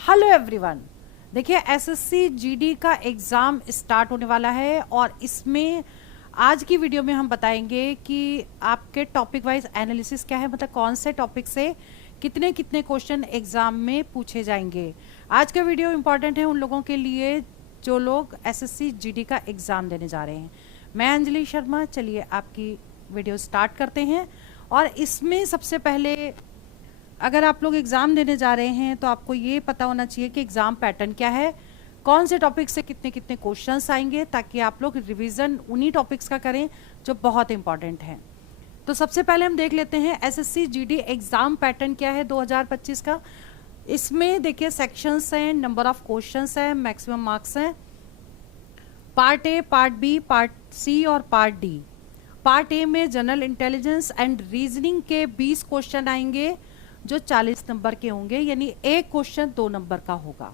Hello everyone. देखिए SSC GD का exam start होने वाला है और इसमें आज की वीडियो में हम बताएंगे कि आपके टॉपिक वाइज एनालिसिस क्या है, मतलब कौन से टॉपिक से कितने कितने क्वेश्चन एग्ज़ाम में पूछे जाएंगे। आज का वीडियो इम्पॉर्टेंट है उन लोगों के लिए जो लोग एसएससी जीडी का एग्ज़ाम देने जा रहे हैं। मैं अंजलि शर्मा, चलिए आपकी वीडियो स्टार्ट करते हैं। और इसमें सबसे पहले अगर आप लोग एग्ज़ाम देने जा रहे हैं तो आपको ये पता होना चाहिए कि एग्ज़ाम पैटर्न क्या है, कौन से टॉपिक से कितने कितने क्वेश्चंस आएंगे, ताकि आप लोग रिवीजन उन्हीं टॉपिक्स का करें जो बहुत इंपॉर्टेंट हैं। तो सबसे पहले हम देख लेते हैं एसएससी जीडी एग्ज़ाम पैटर्न क्या है 2025 का। इसमें देखिए सेक्शंस हैं, नंबर ऑफ क्वेश्चंस हैं, मैक्सिमम मार्क्स हैं। Part A, part B, part C और पार्ट डी। पार्ट ए में जनरल इंटेलिजेंस एंड रीजनिंग के 20 क्वेश्चन आएंगे जो 40 नंबर के होंगे, यानी एक क्वेश्चन 2 नंबर का होगा।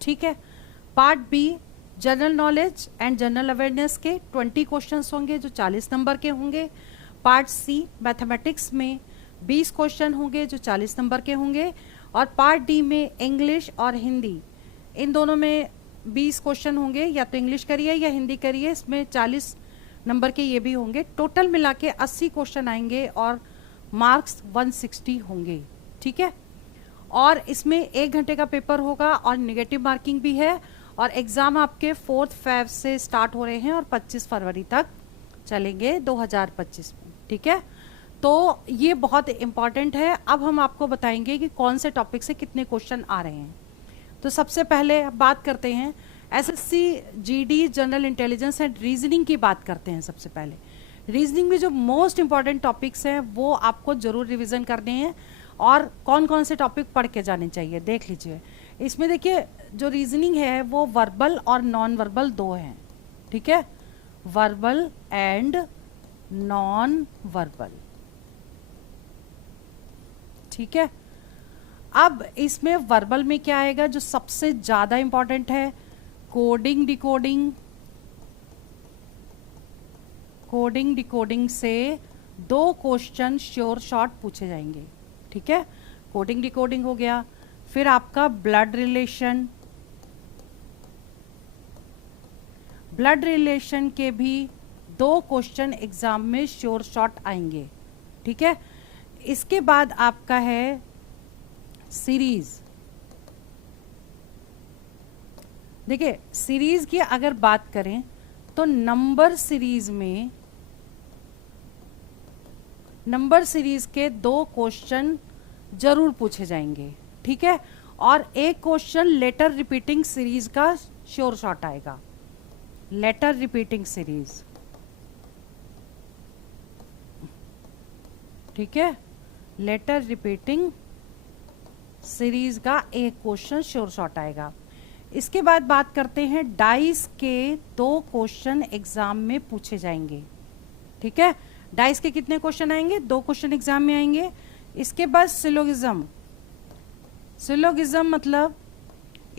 ठीक है। Part B general knowledge and general awareness के 20 क्वेश्चंस होंगे जो 40 नंबर के होंगे। पार्ट सी मैथमेटिक्स में 20 क्वेश्चन होंगे जो 40 नंबर के होंगे। और पार्ट डी में इंग्लिश और हिंदी, इन दोनों में 20 क्वेश्चन होंगे, या तो इंग्लिश करिए या हिंदी करिए, इसमें 40 नंबर के ये भी होंगे। टोटल मिला के 80 क्वेश्चन आएंगे और मार्क्स 160 होंगे। ठीक है। और इसमें 1 घंटे का पेपर होगा और नेगेटिव मार्किंग भी है। और एग्ज़ाम आपके 4 फेब से स्टार्ट हो रहे हैं और 25 फरवरी तक चलेंगे 2025 में। ठीक है। तो ये बहुत इम्पॉर्टेंट है। अब हम आपको बताएंगे कि कौन से टॉपिक से कितने क्वेश्चन आ रहे हैं। तो सबसे पहले बात करते हैं SSC GD general intelligence and reasoning की बात करते हैं। सबसे पहले रीजनिंग में जो मोस्ट इंपॉर्टेंट टॉपिक्स हैं वो आपको जरूर रिवीजन करने हैं और कौन कौन से टॉपिक पढ़ के जाने चाहिए देख लीजिए। इसमें देखिए जो रीजनिंग है वो वर्बल और नॉन वर्बल दो हैं। ठीक है, वर्बल एंड नॉन वर्बल। ठीक है। अब इसमें वर्बल में क्या आएगा जो सबसे ज्यादा इंपॉर्टेंट है, कोडिंग डिकोडिंग। कोडिंग डिकोडिंग से 2 क्वेश्चन श्योर शॉर्ट पूछे जाएंगे। ठीक है, कोडिंग डिकोडिंग हो गया। फिर आपका ब्लड रिलेशन, ब्लड रिलेशन के भी 2 क्वेश्चन एग्जाम में श्योर शॉर्ट आएंगे। ठीक है। इसके बाद आपका है सीरीज। देखिए सीरीज की अगर बात करें तो नंबर सीरीज में, नंबर सीरीज के 2 क्वेश्चन जरूर पूछे जाएंगे। ठीक है। और एक क्वेश्चन लेटर रिपीटिंग सीरीज का श्योर शॉट आएगा, लेटर रिपीटिंग सीरीज। ठीक है, लेटर रिपीटिंग सीरीज का एक क्वेश्चन श्योर शॉट आएगा। इसके बाद बात करते हैं डाइस के 2 क्वेश्चन एग्जाम में पूछे जाएंगे। ठीक है, डाइस के कितने क्वेश्चन आएंगे, 2 क्वेश्चन एग्जाम में आएंगे। इसके बाद सिलोगिज्म। सिलोगिज्म मतलब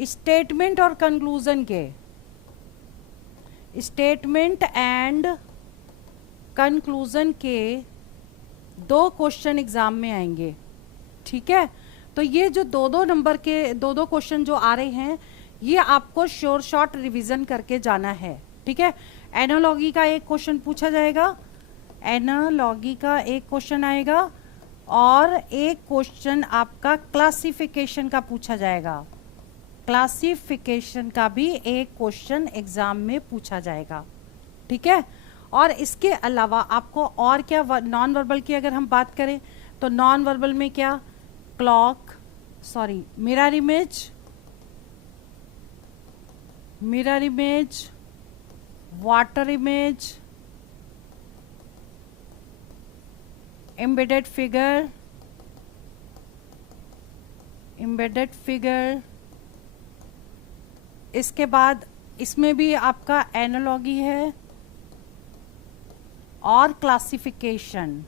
स्टेटमेंट और कंक्लूजन के, स्टेटमेंट एंड कंक्लूजन के 2 क्वेश्चन एग्जाम में आएंगे। ठीक है। तो ये जो 2-2 नंबर के 2-2 क्वेश्चन जो आ रहे हैं ये आपको श्योर शॉर्ट रिवीजन करके जाना है। ठीक है। एनालॉगी का एक क्वेश्चन पूछा जाएगा, एनालॉगी का एक क्वेश्चन आएगा और एक क्वेश्चन आपका क्लासिफिकेशन का पूछा जाएगा। क्लासिफिकेशन का भी एक क्वेश्चन एग्जाम में पूछा जाएगा। ठीक है। और इसके अलावा आपको और क्या, नॉन वर्बल की अगर हम बात करें तो नॉन वर्बल में क्या, clock, sorry mirror image, mirror image, water image, embedded figure, embedded figure. इसके बाद इसमें भी आपका एनालॉगी है और क्लासिफिकेशन।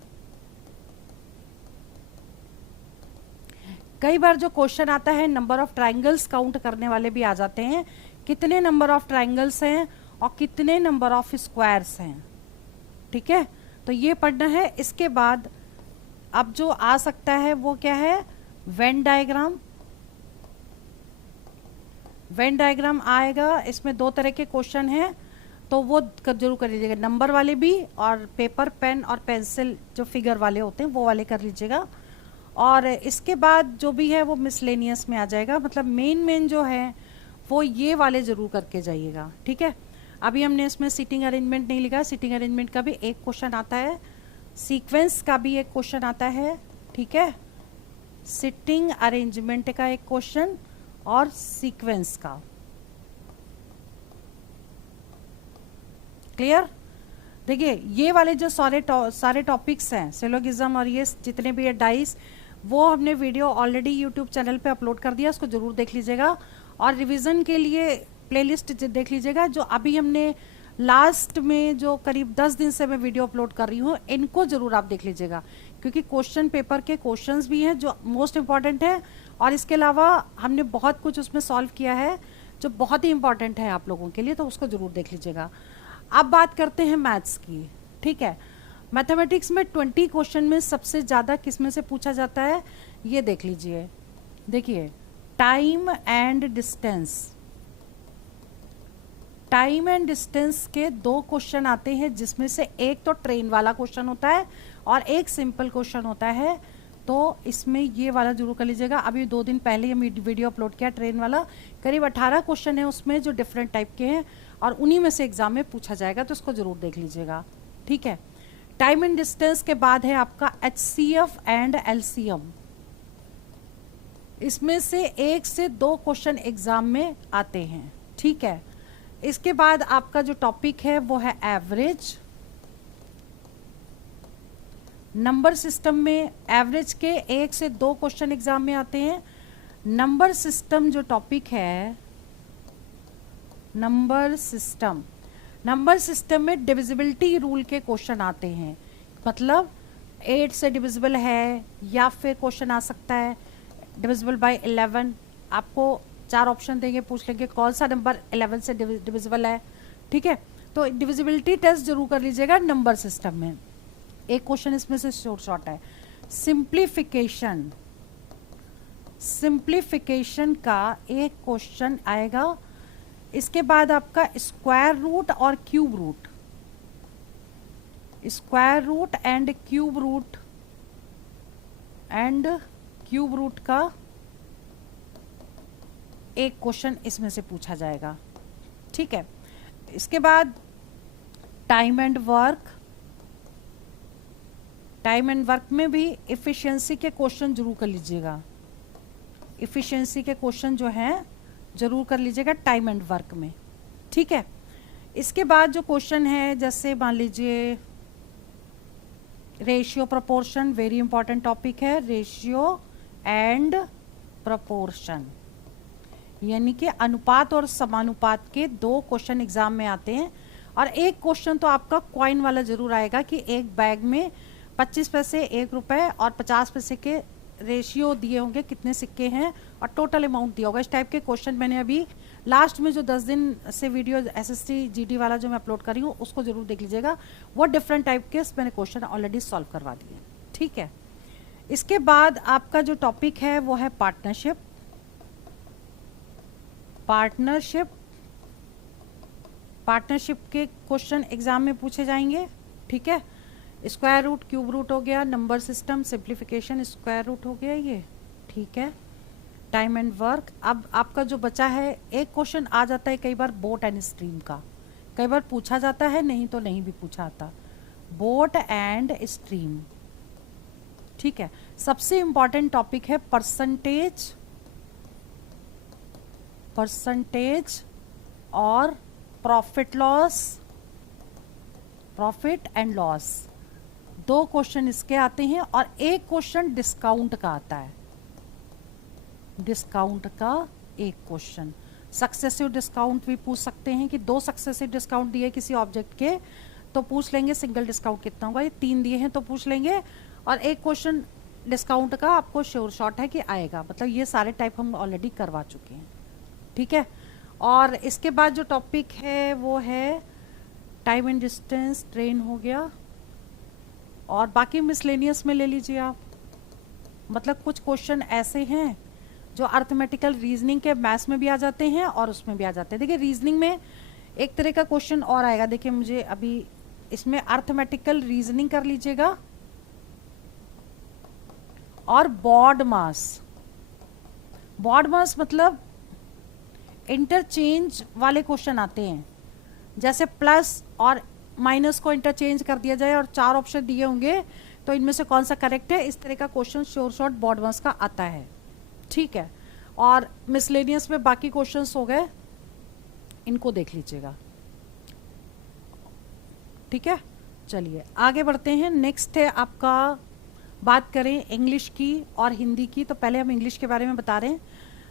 कई बार जो क्वेश्चन आता है नंबर ऑफ ट्रायंगल्स काउंट करने वाले भी आ जाते हैं, कितने नंबर ऑफ ट्रायंगल्स हैं और कितने नंबर ऑफ स्क्वायर्स हैं। ठीक है, तो ये पढ़ना है। इसके बाद अब जो आ सकता है वो क्या है, वेन डायग्राम, वेन डायग्राम आएगा, इसमें दो तरह के क्वेश्चन हैं, तो वो जरूर कर लीजिएगा, नंबर वाले भी और पेपर पेन और पेंसिल जो फिगर वाले होते हैं वो वाले कर लीजिएगा। और इसके बाद जो भी है वो मिसलेनियस में आ जाएगा, मतलब मेन जो है वो ये वाले ज़रूर करके जाइएगा, ठीक है। अभी हमने इसमें सीटिंग अरेंजमेंट नहीं लिखा, सीटिंग अरेंजमेंट का भी एक क्वेश्चन आता है, सीक्वेंस का भी एक क्वेश्चन आता है, ठीक है, सिटिंग अरेंजमेंट का एक क्वेश्चन और सीक्वेंस का। क्लियर? देखिए ये वाले जो सारे टॉपिक्स हैं, सिलोगिज्म और ये जितने भी है डाइस, वो हमने वीडियो ऑलरेडी यूट्यूब चैनल पे अपलोड कर दिया, उसको ज़रूर देख लीजिएगा। और रिवीजन के लिए प्लेलिस्ट देख लीजिएगा, जो अभी हमने लास्ट में जो करीब 10 दिन से मैं वीडियो अपलोड कर रही हूँ, इनको ज़रूर आप देख लीजिएगा, क्योंकि क्वेश्चन पेपर के क्वेश्चंस भी हैं जो मोस्ट इम्पॉर्टेंट है, और इसके अलावा हमने बहुत कुछ उसमें सॉल्व किया है जो बहुत ही इंपॉर्टेंट है आप लोगों के लिए, तो उसको ज़रूर देख लीजिएगा। अब बात करते हैं मैथ्स की, ठीक है। मैथमेटिक्स में 20 क्वेश्चन में सबसे ज़्यादा किस में से पूछा जाता है, ये देख लीजिए। देखिए time and distance, time and distance के 2 क्वेश्चन आते हैं, जिसमें से एक तो ट्रेन वाला क्वेश्चन होता है और एक सिंपल क्वेश्चन होता है, तो इसमें ये वाला जरूर कर लीजिएगा। अभी 2 दिन पहले हम वीडियो अपलोड किया ट्रेन वाला, करीब 18 क्वेश्चन है उसमें जो डिफरेंट टाइप के हैं, और उन्हीं में से एग्जाम में पूछा जाएगा, तो इसको जरूर देख लीजिएगा, ठीक है। टाइम एंड डिस्टेंस के बाद है आपका HCF एंड LCM, इसमें से 1 से 2 क्वेश्चन एग्जाम में आते हैं, ठीक है। इसके बाद आपका जो टॉपिक है वो है एवरेज। नंबर सिस्टम में एवरेज के 1 से 2 क्वेश्चन एग्जाम में आते हैं। नंबर सिस्टम जो टॉपिक है, नंबर सिस्टम में डिविजिबिलिटी रूल के क्वेश्चन आते हैं, मतलब 8 से डिविजिबल है, या फिर क्वेश्चन आ सकता है डिविजिबल बाय 11, आपको 4 ऑप्शन देंगे, पूछ लेंगे कौन सा नंबर 11 से डिविजिबल है, ठीक है। तो डिविजिबिलिटी टेस्ट जरूर कर लीजिएगा नंबर सिस्टम में। एक क्वेश्चन इसमें से शॉर्ट है। सिंप्लीफिकेशन का एक क्वेश्चन आएगा। इसके बाद आपका स्क्वायर रूट और cube root, square root and cube root का एक क्वेश्चन इसमें से पूछा जाएगा, ठीक है। इसके बाद टाइम एंड वर्क में भी इफिशिएंसी के क्वेश्चन जरूर कर लीजिएगा, इफिशिएंसी के क्वेश्चन जो हैं जरूर कर लीजिएगा टाइम एंड वर्क में, ठीक है। इसके बाद जो क्वेश्चन है, जैसे मान लीजिए ratio proportion, very important topic है, रेशियो एंड प्रोपोर्शन, यानी कि अनुपात और समानुपात के 2 क्वेश्चन एग्जाम में आते हैं। और एक क्वेश्चन तो आपका कॉइन वाला जरूर आएगा कि एक बैग में 25 पैसे, 1 रुपए और 50 पैसे के रेशियो दिए होंगे, कितने सिक्के हैं और टोटल अमाउंट दिया होगा। इस टाइप के क्वेश्चन मैंने अभी लास्ट में जो 10 दिन से वीडियो SST GD वाला जो मैं अपलोड कर रही हूँ, उसको जरूर देख लीजिएगा, वो डिफरेंट टाइप के मैंने क्वेश्चन ऑलरेडी सॉल्व करवा दिए, ठीक है। इसके बाद आपका जो टॉपिक है वो है पार्टनरशिप के क्वेश्चन एग्जाम में पूछे जाएंगे, ठीक है। स्क्वायर रूट, क्यूब रूट हो गया, number system, simplification, square root हो गया ये, ठीक है। Time and work. अब आपका जो बचा है, एक क्वेश्चन आ जाता है कई बार बोट एंड स्ट्रीम का, कई बार पूछा जाता है, नहीं तो नहीं भी पूछा आता, बोट एंड स्ट्रीम, ठीक है। सबसे इंपॉर्टेंट टॉपिक है परसेंटेज और प्रॉफिट एंड लॉस, 2 क्वेश्चन इसके आते हैं, और एक क्वेश्चन डिस्काउंट का आता है, डिस्काउंट का एक क्वेश्चन। सक्सेसिव डिस्काउंट भी पूछ सकते हैं कि 2 सक्सेसिव डिस्काउंट दिए किसी ऑब्जेक्ट के, तो पूछ लेंगे सिंगल डिस्काउंट कितना होगा, ये 3 दिए हैं तो पूछ लेंगे, और एक क्वेश्चन डिस्काउंट का आपको श्योर शॉट है कि आएगा, मतलब ये सारे टाइप हम ऑलरेडी करवा चुके हैं, ठीक है। और इसके बाद जो टॉपिक है वो है टाइम एंड डिस्टेंस, ट्रेन हो गया, और बाकी मिसलेनियस में ले लीजिए आप, मतलब कुछ क्वेश्चन ऐसे हैं जो अर्थमेटिकल रीजनिंग के मैथ्स में भी आ जाते हैं और उसमें भी आ जाते हैं। देखिए रीजनिंग में एक तरह का क्वेश्चन और आएगा, देखिए मुझे अभी इसमें अर्थमेटिकल रीजनिंग कर लीजिएगा और बॉड मास। बॉड मास मतलब इंटरचेंज वाले क्वेश्चन आते हैं, जैसे प्लस और माइनस को इंटरचेंज कर दिया जाए और 4 ऑप्शन दिए होंगे तो इनमें से कौन सा करेक्ट है, इस तरह का क्वेश्चन शॉर्ट बॉड मास का आता है। ठीक है, और मिसलेनियस में बाकी क्वेश्चंस हो गए, इनको देख लीजिएगा। ठीक है, चलिए आगे बढ़ते हैं। नेक्स्ट है आपका, बात करें इंग्लिश की और हिंदी की, तो पहले हम इंग्लिश के बारे में बता रहे हैं।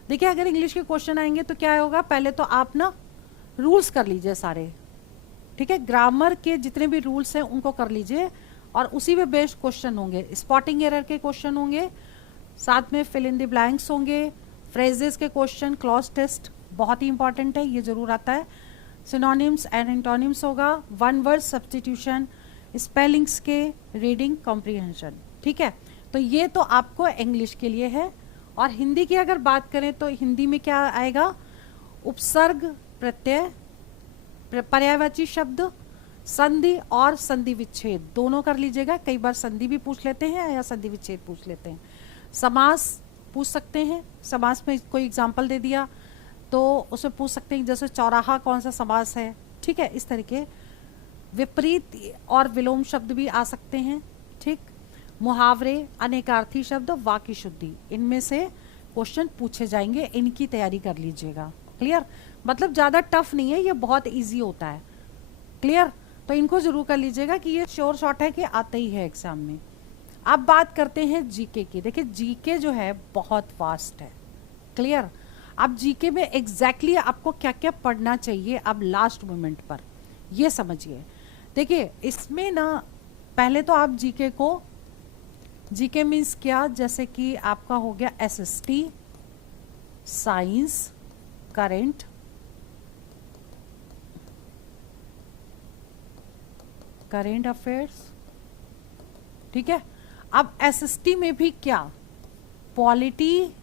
देखिए अगर इंग्लिश के क्वेश्चन आएंगे तो क्या होगा, पहले तो आप ना रूल्स कर लीजिए सारे। ठीक है, ग्रामर के जितने भी रूल्स हैं उनको कर लीजिए और उसी पे बेस्ड क्वेश्चन होंगे। स्पॉटिंग एरर के क्वेश्चन होंगे, साथ में फिल इन द ब्लैंक्स होंगे, फ्रेजेस के क्वेश्चन, क्लॉज टेस्ट बहुत ही इंपॉर्टेंट है, ये जरूर आता है। सिनोनिम्स एंड एंटोनिम्स होगा, वन वर्ड सब्स्टिट्यूशन, स्पेलिंग्स के, रीडिंग कॉम्प्रिहेंशन। ठीक है, तो ये तो आपको इंग्लिश के लिए है। और हिंदी की अगर बात करें तो हिंदी में क्या आएगा, उपसर्ग, प्रत्यय, पर्यायवाची शब्द, संधि और संधि विच्छेद दोनों कर लीजिएगा। कई बार संधि भी पूछ लेते हैं या संधि विच्छेद पूछ लेते हैं। समास पूछ सकते हैं, समास में कोई एग्जाम्पल दे दिया तो उसमें पूछ सकते हैं, जैसे चौराहा कौन सा समास है। ठीक है, इस तरीके। विपरीत और विलोम शब्द भी आ सकते हैं। ठीक, मुहावरे, अनेकार्थी शब्द, वाक्य शुद्धि, इनमें से क्वेश्चन पूछे जाएंगे, इनकी तैयारी कर लीजिएगा। क्लियर, मतलब ज्यादा टफ नहीं है, ये बहुत इजी होता है। क्लियर, तो इनको जरूर कर लीजिएगा कि ये श्योर शॉट है कि आते ही है एग्जाम में। अब बात करते हैं जीके की। देखिए जीके जो है बहुत फास्ट है। क्लियर, अब जीके में एग्जैक्टली आपको क्या क्या पढ़ना चाहिए अब लास्ट मोमेंट पर, ये समझिए। देखिए इसमें ना पहले तो आप जीके को, जीके मीन्स क्या, जैसे कि आपका हो गया SST, science, current, current affairs. ठीक है, अब एसएसटी में भी क्या, पॉलिटी,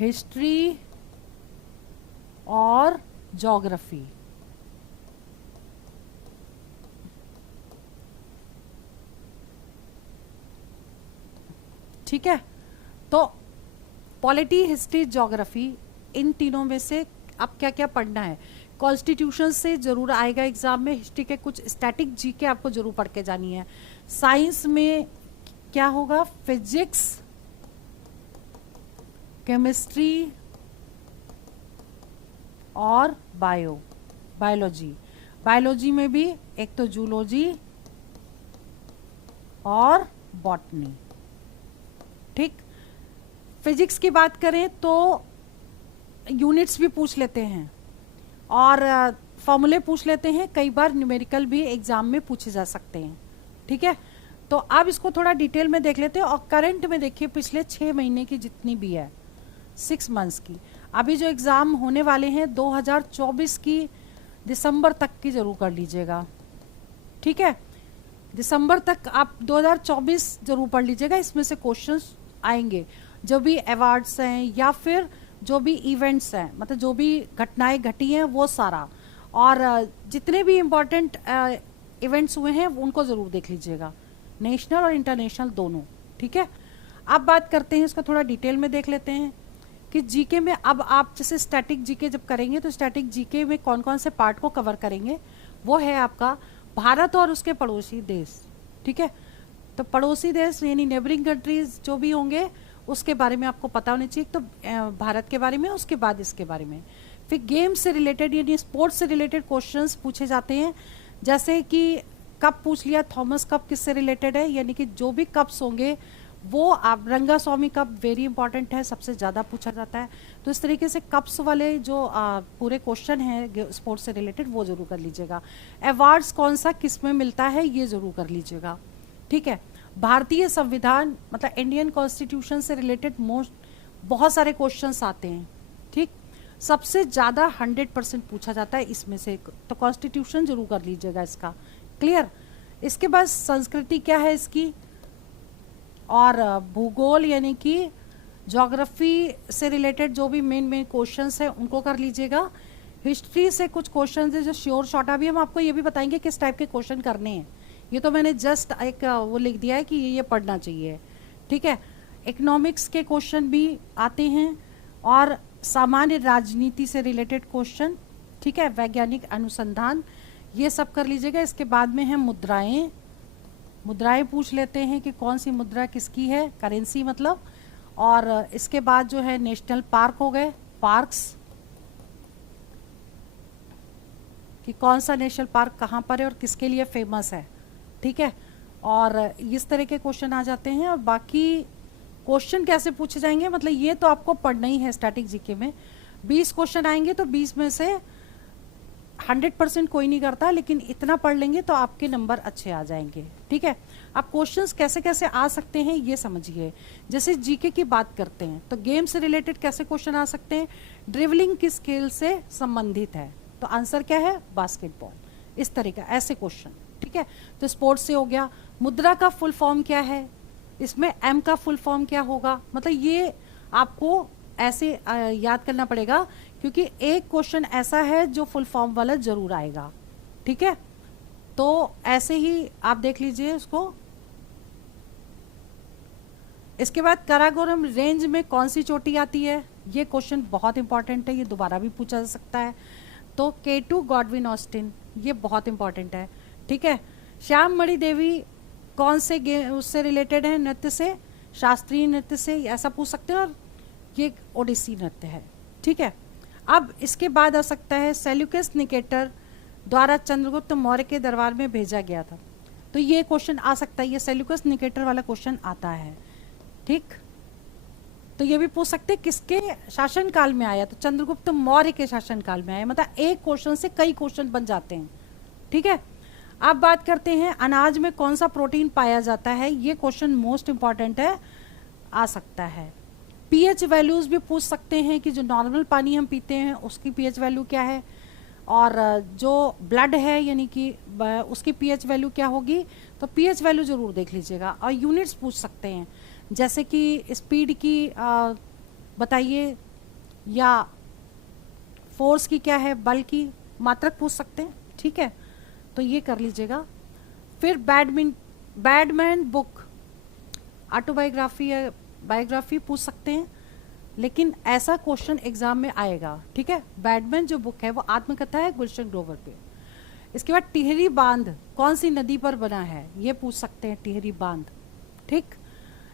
हिस्ट्री और ज्योग्राफी। ठीक है, तो पॉलिटी, हिस्ट्री, ज्योग्राफी, इन तीनों में से अब क्या क्या पढ़ना है। कॉन्स्टिट्यूशन से जरूर आएगा एग्जाम में, हिस्ट्री के कुछ स्टैटिक जीके आपको जरूर पढ़ के जानी है। साइंस में क्या होगा, फिजिक्स, केमिस्ट्री और बायोलॉजी। बायोलॉजी में भी एक तो जूलॉजी और बॉटनी। ठीक, फिजिक्स की बात करें तो यूनिट्स भी पूछ लेते हैं और फॉर्मूले पूछ लेते हैं, कई बार न्यूमेरिकल भी एग्जाम में पूछे जा सकते हैं। ठीक है, तो अब इसको थोड़ा डिटेल में देख लेते हैं। और करंट में देखिए पिछले 6 महीने की जितनी भी है, 6 मंथ्स की, अभी जो एग्जाम होने वाले हैं 2024 की दिसंबर तक की जरूर कर लीजिएगा। ठीक है, दिसंबर तक आप 2024 जरूर पढ़ लीजिएगा, इसमें से क्वेश्चंस आएंगे। जो भी अवार्ड्स हैं या फिर जो भी इवेंट्स हैं, मतलब जो भी घटनाएं घटी हैं वो सारा, और जितने भी इम्पोर्टेंट इवेंट्स हुए हैं उनको ज़रूर देख लीजिएगा, नेशनल और इंटरनेशनल दोनों। ठीक है, अब बात करते हैं, इसको थोड़ा डिटेल में देख लेते हैं कि जीके में अब आप जैसे स्टैटिक जीके जब करेंगे तो स्टैटिक जीके में कौन कौन से पार्ट को कवर करेंगे। वो है आपका भारत और उसके पड़ोसी देश। ठीक है, तो पड़ोसी देश यानी नेबरिंग कंट्रीज जो भी होंगे उसके बारे में आपको पता होना चाहिए। तो भारत के बारे में, उसके बाद इसके बारे में। फिर गेम से रिलेटेड यानी स्पोर्ट्स से रिलेटेड क्वेश्चंस पूछे जाते हैं, जैसे कि कप पूछ लिया, थॉमस कप किससे रिलेटेड है, यानी कि जो भी कप्स होंगे वो आप, रंगा स्वामी कप वेरी इंपॉर्टेंट है, सबसे ज़्यादा पूछा जाता है। तो इस तरीके से कप्स वाले जो पूरे क्वेश्चन हैं स्पोर्ट्स से रिलेटेड वो जरूर कर लीजिएगा। अवार्ड्स कौन सा किस में मिलता है ये जरूर कर लीजिएगा। ठीक है, भारतीय संविधान मतलब इंडियन कॉन्स्टिट्यूशन से रिलेटेड बहुत सारे क्वेश्चंस आते हैं। ठीक, सबसे ज़्यादा 100% पूछा जाता है इसमें से, तो कॉन्स्टिट्यूशन जरूर कर लीजिएगा इसका। क्लियर, इसके बाद संस्कृति क्या है इसकी, और भूगोल यानी कि ज्योग्राफी से रिलेटेड जो भी मेन क्वेश्चंस है उनको कर लीजिएगा। हिस्ट्री से कुछ क्वेश्चन है जो श्योर शॉर्ट, अभी हम आपको ये भी बताएंगे किस टाइप के क्वेश्चन करने हैं। ये तो मैंने जस्ट एक वो लिख दिया है कि ये पढ़ना चाहिए, ठीक है। इकोनॉमिक्स के क्वेश्चन भी आते हैं और सामान्य राजनीति से रिलेटेड क्वेश्चन, ठीक है, वैज्ञानिक अनुसंधान, ये सब कर लीजिएगा। इसके बाद में है मुद्राएं, मुद्राएं पूछ लेते हैं कि कौन सी मुद्रा किसकी है, करेंसी मतलब। और इसके बाद जो है नेशनल पार्क हो गए, पार्क्स, कि कौन सा नेशनल पार्क कहाँ पर है और किसके लिए फेमस है, ठीक है। और इस तरह के क्वेश्चन आ जाते हैं। और बाकी क्वेश्चन कैसे पूछे जाएंगे, मतलब ये तो आपको पढ़ना ही है। स्टैटिक जीके में 20 क्वेश्चन आएंगे तो 20 में से 100% कोई नहीं करता, लेकिन इतना पढ़ लेंगे तो आपके नंबर अच्छे आ जाएंगे, ठीक है। अब क्वेश्चंस कैसे कैसे आ सकते हैं ये समझिए। जैसे जीके की बात करते हैं तो गेम से रिलेटेड कैसे क्वेश्चन आ सकते हैं, ड्रिवलिंग किस खेल से संबंधित है, तो आंसर क्या है, बास्केटबॉल, इस तरह का ऐसे क्वेश्चन, ठीक है। तो स्पोर्ट्स से हो गया। मुद्रा का फुल फॉर्म क्या है, इसमें एम का फुल फॉर्म क्या होगा, मतलब ये आपको ऐसे याद करना पड़ेगा, क्योंकि एक क्वेश्चन ऐसा है जो फुल फॉर्म वाला जरूर आएगा, ठीक है। तो ऐसे ही आप देख लीजिए उसको। इसके बाद काराकोरम रेंज में कौन सी चोटी आती है, ये क्वेश्चन बहुत इंपॉर्टेंट है, ये दोबारा भी पूछा जा सकता है। तो K2 गॉडविन ऑस्टिन, ये बहुत इंपॉर्टेंट है, ठीक है। श्याम मणि देवी कौन से उससे रिलेटेड है, नृत्य से, शास्त्रीय नृत्य से, ऐसा पूछ सकते हैं। और ये ओडिसी नृत्य है, ठीक है। अब इसके बाद आ सकता है सेल्यूकस निकेटर द्वारा चंद्रगुप्त मौर्य के दरबार में भेजा गया था, तो ये क्वेश्चन आ सकता है, ये सेल्यूकस निकेटर वाला क्वेश्चन आता है, ठीक। तो ये भी पूछ सकते हैं किसके शासनकाल में आया, तो चंद्रगुप्त मौर्य के शासनकाल में आया, मतलब एक क्वेश्चन से कई क्वेश्चन बन जाते हैं, ठीक है। अब बात करते हैं अनाज में कौन सा प्रोटीन पाया जाता है, ये क्वेश्चन मोस्ट इंपॉर्टेंट है, आ सकता है। पीएच वैल्यूज भी पूछ सकते हैं कि जो नॉर्मल पानी हम पीते हैं उसकी पीएच वैल्यू क्या है, और जो ब्लड है यानी कि उसकी पीएच वैल्यू क्या होगी, तो पीएच वैल्यू जरूर देख लीजिएगा। और यूनिट्स पूछ सकते हैं, जैसे कि स्पीड की बताइए, या फोर्स की क्या है, बल की मात्रक पूछ सकते हैं, ठीक है। तो ये कर लीजिएगा। फिर बैडमैन बुक ऑटोबायोग्राफी या बायोग्राफी पूछ सकते हैं, लेकिन ऐसा क्वेश्चन एग्जाम में आएगा, ठीक है। बैडमैन जो बुक है वो आत्मकथा है गुलशन ग्रोवर पे। इसके बाद टिहरी बांध कौन सी नदी पर बना है, ये पूछ सकते हैं, टिहरी बांध, ठीक।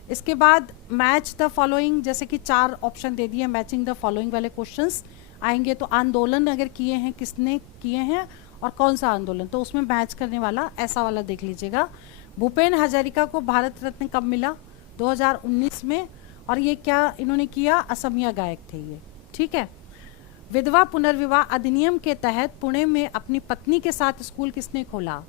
इसके बाद मैच द फॉलोइंग, जैसे कि 4 ऑप्शन दे दिए, मैचिंग द फॉलोइंग वाले क्वेश्चंस आएंगे। तो आंदोलन अगर किए हैं, किसने किए हैं और कौन सा आंदोलन, तो उसमें मैच करने वाला ऐसा वाला देख लीजिएगा। भूपेन हजारिका को भारत रत्न कब मिला, 2019 में, और ये क्या इन्होंने किया, असमिया गायक थे ये, ठीक है। विधवा पुनर्विवाह अधिनियम के तहत पुणे में अपनी पत्नी के साथ स्कूल किसने खोला,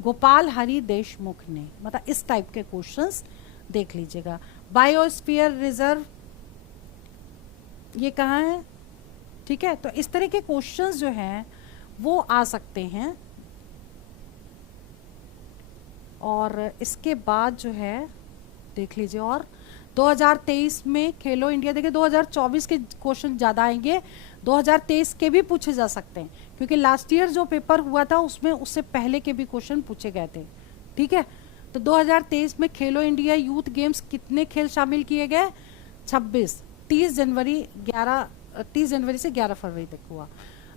गोपाल हरि देशमुख ने, मतलब इस टाइप के क्वेश्चंस देख लीजिएगा। बायोस्फीयर रिजर्व ये कहाँ है, ठीक है। तो इस तरह के क्वेश्चंस जो हैं वो आ सकते हैं। और इसके बाद जो है देख लीजिए, और 2023 में खेलो इंडिया, देखिए 2024 के क्वेश्चन ज़्यादा आएंगे, 2023 के भी पूछे जा सकते हैं, क्योंकि लास्ट ईयर जो पेपर हुआ था उसमें उससे पहले के भी क्वेश्चन पूछे गए थे, ठीक है। तो 2023 में खेलो इंडिया यूथ गेम्स कितने खेल शामिल किए गए, 26, 30 जनवरी से 11 फरवरी तक हुआ।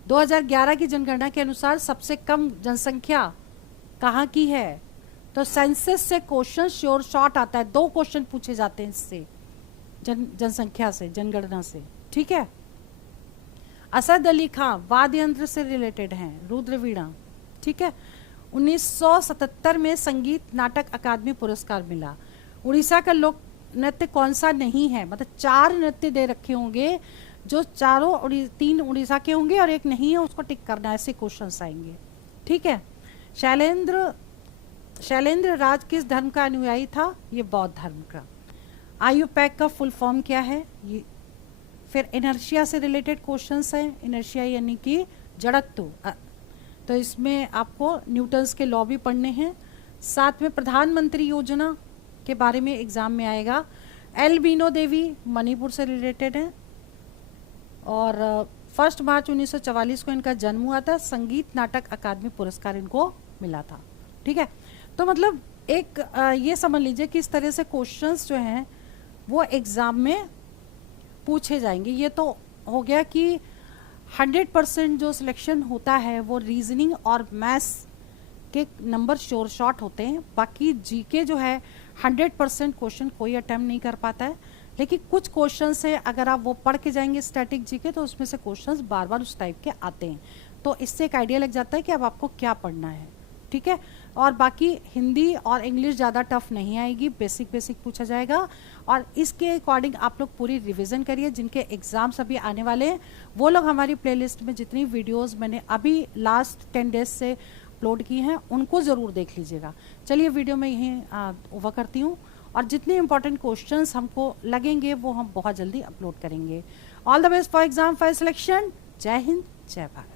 2011 की जनगणना के अनुसार सबसे कम जनसंख्या कहाँ की है, तो सेंसस से क्वेश्चन श्योर शॉर्ट आता है, 2 क्वेश्चन पूछे जाते हैं इससे, जनसंख्या से, जनगणना से, ठीक है। असद अली खां वाद्य यंत्र से रिलेटेड हैं, रुद्रवीणा, ठीक है। 1977 में संगीत नाटक अकादमी पुरस्कार मिला। उड़ीसा का लोक नृत्य कौन सा नहीं है, मतलब 4 नृत्य दे रखे होंगे, जो चारों 3 उड़ीसा के होंगे और एक नहीं है, उसको टिक करना है, ऐसे क्वेश्चंस आएंगे, ठीक है। शैलेंद्र राज किस धर्म का अनुयायी था, ये बौद्ध धर्म का। आयु पैक का फुल फॉर्म क्या है, ये। फिर इनर्शिया से रिलेटेड क्वेश्चंस हैं, इनर्शिया यानी कि जड़त्व, तो इसमें आपको न्यूटन्स के लॉ भी पढ़ने हैं। साथ में प्रधानमंत्री योजना के बारे में एग्जाम में आएगा। एल बीनो देवी मणिपुर से रिलेटेड है और 1 मार्च 1944 को इनका जन्म हुआ था। संगीत नाटक अकादमी पुरस्कार इनको मिला था। ठीक है, तो मतलब एक ये समझ लीजिए कि इस तरह से क्वेश्चंस जो हैं वो एग्जाम में पूछे जाएंगे। ये तो हो गया कि 100% जो सिलेक्शन होता है वो रीजनिंग और मैथ्स के नंबर शॉर्ट होते हैं। बाकी जीके जो है 100% क्वेश्चन कोई अटेम्प्ट नहीं कर पाता है, लेकिन कुछ क्वेश्चन से अगर आप वो पढ़ के जाएंगे स्टैटिक जीके तो उसमें से क्वेश्चंस बार बार उस टाइप के आते हैं, तो इससे एक आइडिया लग जाता है कि अब आपको क्या पढ़ना है। ठीक है, और बाकी हिंदी और इंग्लिश ज़्यादा टफ नहीं आएगी, बेसिक पूछा जाएगा और इसके अकॉर्डिंग आप लोग पूरी रिवीजन करिए। जिनके एग्जाम्स अभी आने वाले हैं वो लोग हमारी प्लेलिस्ट में जितनी वीडियोस मैंने अभी लास्ट 10 डेज से अपलोड की हैं उनको ज़रूर देख लीजिएगा। चलिए वीडियो में यहीं ओवर करती हूँ और जितने इंपॉर्टेंट क्वेश्चंस हमको लगेंगे वो हम बहुत जल्दी अपलोड करेंगे। All the best for exam for selection. जय हिंद, जय भारत।